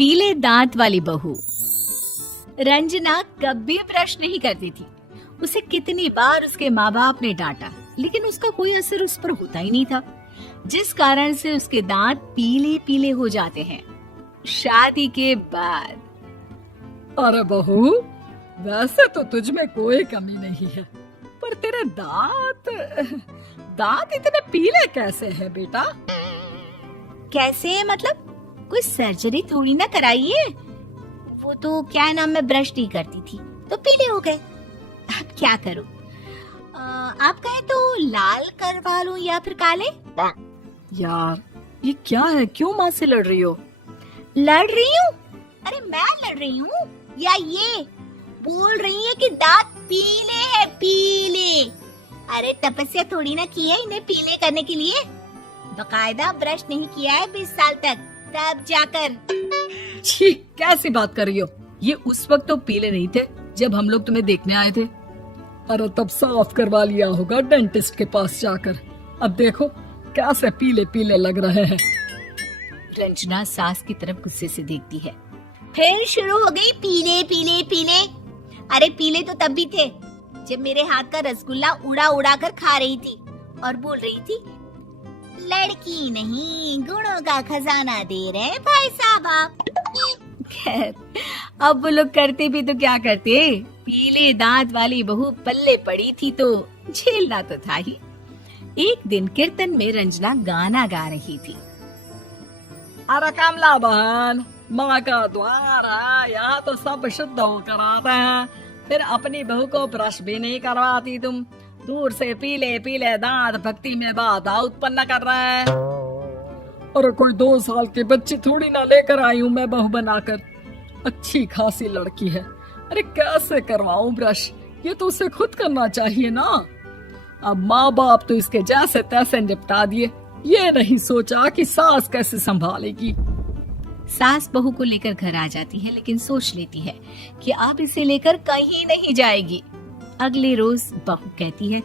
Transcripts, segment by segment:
पीले दांत वाली बहू। रंजना कभी ब्रश नहीं करती थी। उसे कितनी बार उसके माँ बाप ने डांटा, लेकिन उसका कोई असर उस पर होता ही नहीं था, जिस कारण से उसके दांत पीले पीले हो जाते हैं। शादी के बाद। अरे बहू, वैसे तो तुझ में कोई कमी नहीं है, पर तेरे दांत इतने पीले कैसे हैं बेटा? कैसे मतलब? कोई सर्जरी थोड़ी ना कराइए। वो तो क्या नाम, मैं ब्रश नहीं करती थी तो पीले हो गए। अब क्या करूं? आप कहें तो लाल करवा लूं या फिर काले? यार ये क्या है, क्यों माँ से लड़ रही हो? लड़ रही हूँ? अरे मैं लड़ रही हूँ या ये बोल रही है कि दांत पीले है, पीले। अरे तपस्या थोड़ी ना की है इन्हें पीले करने के लिए। बकायदा ब्रश नहीं किया है 20 साल तक, तब जाकर। छी, कैसी बात कर रही हो? ये उस वक्त तो पीले नहीं थे जब हम लोग तुम्हें देखने आए थे। अरे तब साफ करवा लिया होगा डेंटिस्ट के पास जाकर। अब देखो कैसे पीले पीले लग रहे हैं। रंजना सास की तरफ गुस्से से देखती है। फिर शुरू हो गई पीले पीले पीले। अरे पीले तो तब भी थे जब मेरे हाथ का रसगुल्ला उड़ा उड़ा कर खा रही थी और बोल रही थी, लड़की नहीं गुणों का खजाना दे रहे भाई साहब आप। खैर, अब वो लोग करते भी तो क्या करते, पीले दांत वाली बहू पल्ले पड़ी थी तो झेलना तो था ही। एक दिन कीर्तन में रंजना गाना गा रही थी। अरे कमला बहन, माँ का द्वार है, यहाँ तो सब शुद्ध होकर आते हैं, फिर अपनी बहू को ब्रश भी नहीं करवाती तुम। दूर से पीले पीले दांत भक्ति में बाधा उत्पन्न कर रहे हैं। अरे कोई 2 साल के बच्चे थोड़ी ना लेकर आई हूँ मैं बहू बनाकर। अच्छी खासी लड़की है, अरे कैसे करवाऊं ब्रश? ये तो उसे खुद करना चाहिए ना। अब माँ बाप तो इसके जैसे तैसे निपटा दिए, ये नहीं सोचा कि सास कैसे संभालेगी। सास बहू को लेकर घर आ जाती है, लेकिन सोच लेती है कि अब इसे लेकर कहीं नहीं जाएगी। अगले रोज बहू कहती है,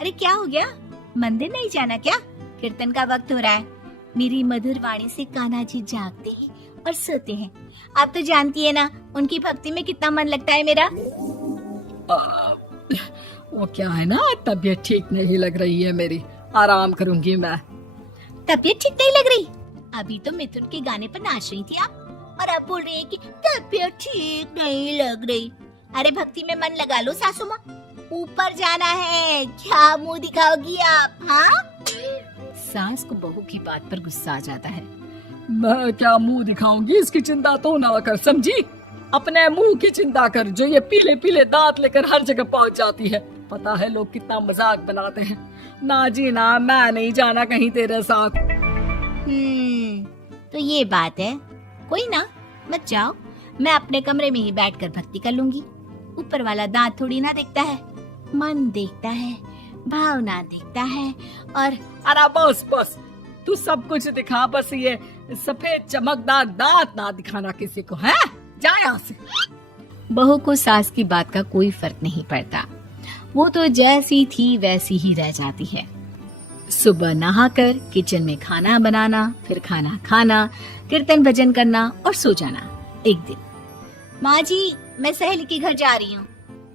अरे क्या हो गया, मंदिर नहीं जाना क्या? कीर्तन का वक्त हो रहा है। मेरी मधुर वाणी से कान्हा जी जागते हैं और सोते हैं। आप तो जानती है ना उनकी भक्ति में कितना मन लगता है मेरा। वो क्या है ना, तबीयत ठीक नहीं लग रही है मेरी, आराम करूंगी मैं। तबीयत ठीक नहीं लग रही? अभी तो मिथुन के गाने पर नाच रही थी आप, और अब बोल रही है कि तबीयत ठीक नहीं लग रही। अरे भक्ति में मन लगा लो सासू माँ, ऊपर जाना है, क्या मुंह दिखाओगी आप? हाँ? सास को बहू की बात पर गुस्सा आ जाता है। मैं क्या मुंह दिखाऊंगी, इसकी चिंता तो ना कर, समझी? अपने मुंह की चिंता कर, जो ये पीले पीले दांत लेकर हर जगह पहुंच जाती है। पता है लोग कितना मजाक बनाते हैं। ना जी ना, मैं नहीं जाना कहीं तेरे साथ। तो ये बात है। कोई ना, मत जाओ, मैं अपने कमरे में ही बैठकर भक्ति कर लूंगी। ऊपर वाला दांत थोड़ी ना देखता है, मन देखता है, भावना देखता है। और अरे बस बस, तू सब कुछ दिखा, बस ये सफेद चमकदार दांत ना दिखाना किसी को, है? जा यहाँ से। बहू को सास की बात का कोई फर्क नहीं पड़ता, वो तो जैसी थी वैसी ही रह जाती है। सुबह नहाकर किचन में खाना बनाना, फिर खाना खाना, कीर्तन भजन करना और सो जाना। एक दिन, माँ जी मैं सहेली के घर जा रही हूँ,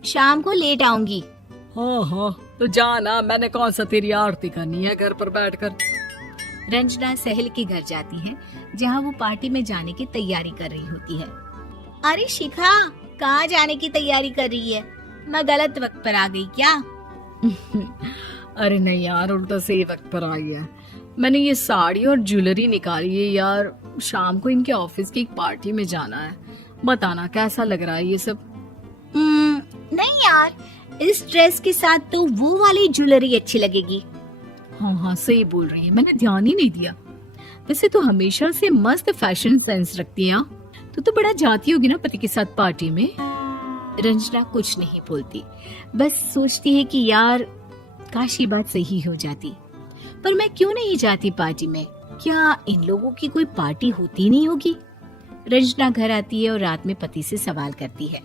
शाम को लेट आऊंगी। हाँ हाँ तो जाना, मैंने कौन सा तेरी आरती करनी है घर पर बैठकर। रंजना सहेली के घर जाती है, जहाँ वो पार्टी में जाने की तैयारी कर रही होती है। अरे शिखा, कहाँ जाने की तैयारी कर रही है? मैं गलत वक्त पर आ गई क्या? अरे नहीं यार, उल्टा सही वक्त पर आ गया। मैंने ये साड़ी और ज्वेलरी निकाली है यार, शाम को इनके ऑफिस की एक पार्टी में जाना है। बताना कैसा लग रहा है ये सब? नहीं यार, इस ड्रेस के साथ तो वो वाली ज्वेलरी अच्छी लगेगी। हाँ हाँ सही बोल रही है, मैंने ध्यान ही नहीं दिया। वैसे तो हमेशा से मस्त फैशन सेंस रखती है। तो बड़ा जाती होगी ना पति के साथ पार्टी में। रंजना कुछ नहीं बोलती, बस सोचती है कि यार काश ये बात सही हो जाती, पर मैं क्यों नहीं जाती पार्टी में? क्या इन लोगों की कोई पार्टी होती नहीं होगी? रंजना घर आती है और रात में पति से सवाल करती है,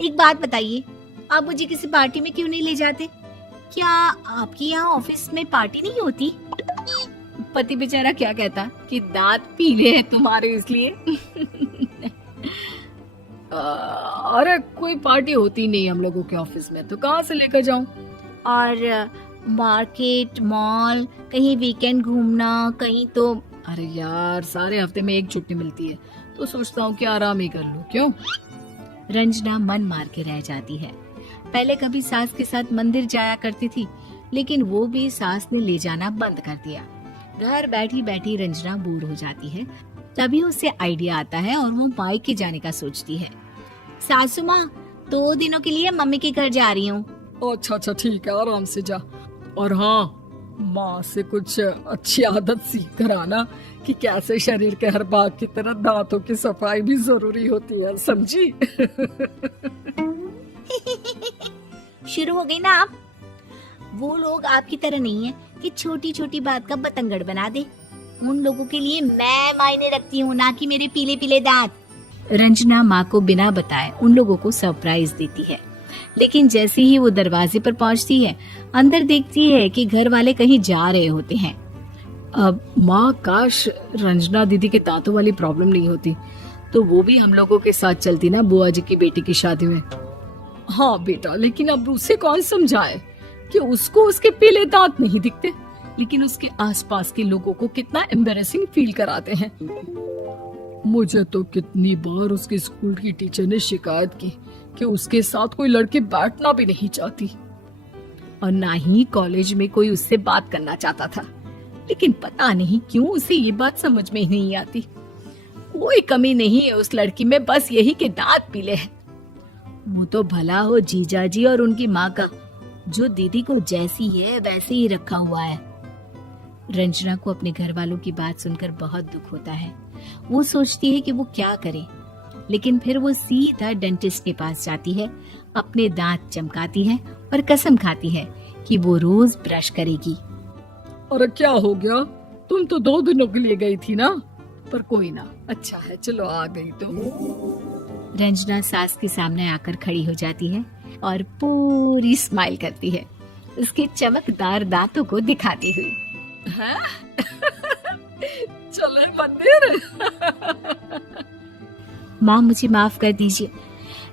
एक बात बताइए, आप मुझे किसी पार्टी में क्यों नहीं ले जाते? क्या आपके यहाँ ऑफिस में पार्टी नहीं होती? पति बेचारा क्या कहता कि दांत पीले हैं तुम्हारे इसलिए। अरे कोई पार्टी होती नहीं हम लोगों के ऑफिस में, तो कहाँ से लेकर जाऊं? और मार्केट, मॉल, कहीं वीकेंड घूमना, कहीं तो। अरे यार सारे हफ्ते में एक छुट्टी मिलती है, तो सोचता हूँ कि आराम ही कर लूं। क्यों? रंजना मन मार के रह जाती है। पहले कभी सास के साथ मंदिर जाया करती थी, लेकिन वो भी सास ने ले जाना बंद कर दिया। घर बैठी बैठी रंजना बोर हो जाती है। तभी उसे आइडिया आता है और वो मायके जाने का सोचती है। सासू माँ, 2 दिनों के लिए मम्मी के घर जा रही हूँ। अच्छा ठीक है, आराम से जा। और हाँ, माँ से कुछ अच्छी आदत सीख कर आना कि कैसे शरीर के हर भाग की तरह दांतों की सफाई भी जरूरी होती है, समझी? शुरू हो गई ना आप। वो लोग आपकी तरह नहीं है कि छोटी छोटी बात का बतंगड़ बना दे। उन लोगों के लिए मैं मायने रखती हूँ, ना कि मेरे पीले पीले दांत। रंजना माँ को बिना बताए उन लोगों को सरप्राइज देती है, लेकिन जैसे ही वो दरवाजे पर पहुंचती है, अंदर देखती है कि घर वाले कहीं जा रहे होते हैं। अब माँ, काश रंजना दीदी के दांतों वाली प्रॉब्लम नहीं होती, तो वो भी हम लोगों के साथ चलती ना बुआ जी की बेटी की शादी में। हाँ बेटा, लेकिन अब उसे कौन समझाए कि उसको उसके पीले दांत नहीं दिखते, लेकिन उसके आसपास के लोगों को कितना एम्बैरेसिंग फील कराते हैं। मुझे तो कितनी बार उसके स्कूल की टीचर ने शिकायत की कि उसके साथ कोई लड़की बैठना भी नहीं चाहती, और ना ही कॉलेज में कोई उससे बात करना चाहता था। लेकिन पता नहीं क्यों उसे ये बात समझ में ही नहीं आती। कोई कमी नहीं है उस लड़की में, बस यही कि दांत पीले हैं। वो तो भला हो जीजा जी और उनकी माँ का, जो दीदी को जैसी है वैसे ही रखा हुआ है। रंजना को अपने घर वालों की बात सुनकर बहुत दुख होता है। वो सोचती है कि वो क्या करे, लेकिन फिर वो सीधा डेंटिस्ट के पास जाती है, अपने दांत चमकाती है और कसम खाती है कि वो रोज ब्रश करेगी। अरे क्या हो गया? तुम तो 2 दिनों के लिए गई थी ना, पर कोई ना, अच्छा है, चलो आ गई तो। रंजना सास के सामने आकर खड़ी हो जाती है और पूरी स्माइल करती है, उसके चमकदार दांतों को दिखाती हुई। चले मंदिर। माँ, मुझे माफ कर दीजिए,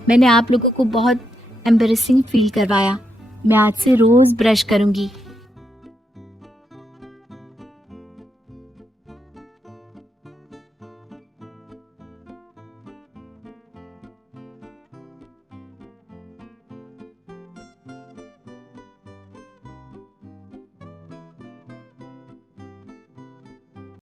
मैंने आप लोगों को बहुत एम्बैरेसिंग फील करवाया। मैं आज से रोज ब्रश करूंगी।